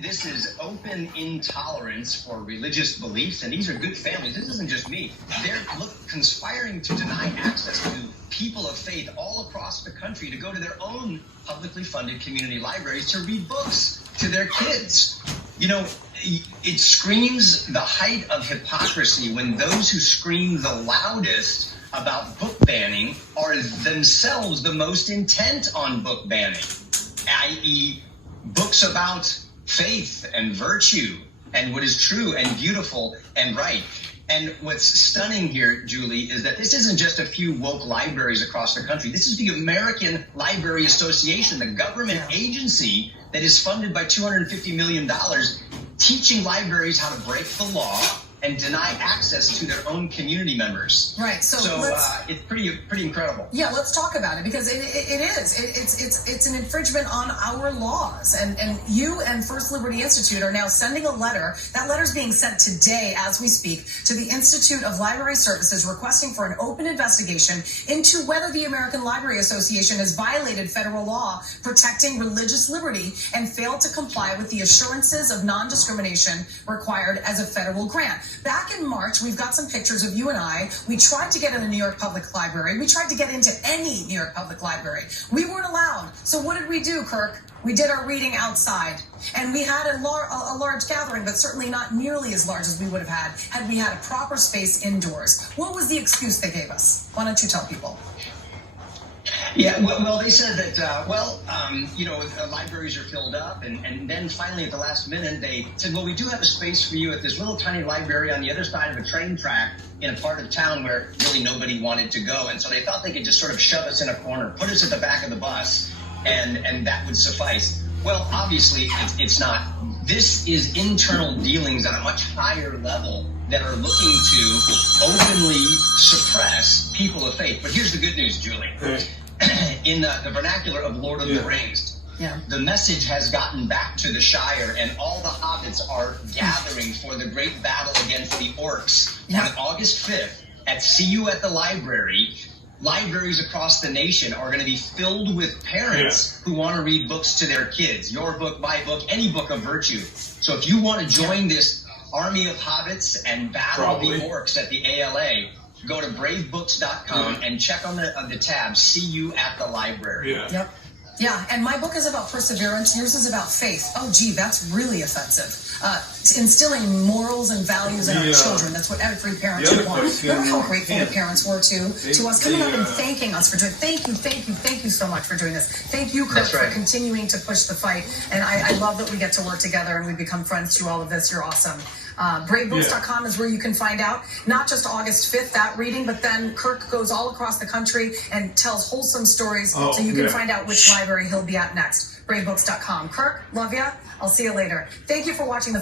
This is open intolerance for religious beliefs, and these are good families. This isn't just me. They're conspiring to deny access to people of faith all across the country to go to their own publicly funded community libraries to read books to their kids. You know, it screams the height of hypocrisy when those who scream the loudest about book banning are themselves the most intent on book banning, i.e., books about faith and virtue and what is true and beautiful and right. And what's stunning here, Julie, is that this isn't just a few woke libraries across the country. This is the American Library Association, the government agency that is funded by $250 million, teaching libraries how to break the law and deny access to their own community members. Right. So it's pretty incredible. Yeah, let's talk about it, because it is. It's an infringement on our laws. And you and First Liberty Institute are now sending a letter. That letter's being sent today as we speak to the Institute of Library Services, requesting for an open investigation into whether the American Library Association has violated federal law protecting religious liberty and failed to comply with the assurances of non-discrimination required as a federal grant. Back in March, we've got some pictures of you and I. We tried to get in the New York Public Library. We tried to get into any New York Public Library. We weren't allowed. So what did we do, Kirk? We did our reading outside. And we had a large gathering, but certainly not nearly as large as we would have had we had a proper space indoors. What was the excuse they gave us? Why don't you tell people? Yeah, well, they said that, libraries are filled up, and then finally at the last minute, they said, well, we do have a space for you at this little tiny library on the other side of a train track in a part of town where really nobody wanted to go. And so they thought they could just sort of shove us in a corner, put us at the back of the bus, and that would suffice. Well, obviously, it's not. This is internal dealings on a much higher level that are looking to openly suppress people of faith. But here's the good news, Julie. In the vernacular of Lord of the Rings, the message has gotten back to the Shire, and all the hobbits are gathering for the great battle against the orcs on August 5th at See You at the Library. Libraries across the nation are going to be filled with parents who want to read books to their kids. Your book, my book, any book of virtue. So if you want to join this army of hobbits and battle the orcs at the ALA, go to bravebooks.com and check on the tab, See You at the Library. Yeah, and my book is about perseverance. Yours is about faith. Oh, gee, that's really offensive. Instilling morals and values in our children. That's what every parent should want. Remember how grateful the parents were to us, coming up and thanking us for doing. Thank you so much for doing this. Thank you, Kirk, for continuing to push the fight. And I love that we get to work together and we become friends through all of this. You're awesome. Bravebooks.com is where you can find out not just August 5th, that reading, but then Kirk goes all across the country and tells wholesome stories so you can find out which library he'll be at next. Bravebooks.com. Kirk, love ya. I'll see you later. Thank you for watching the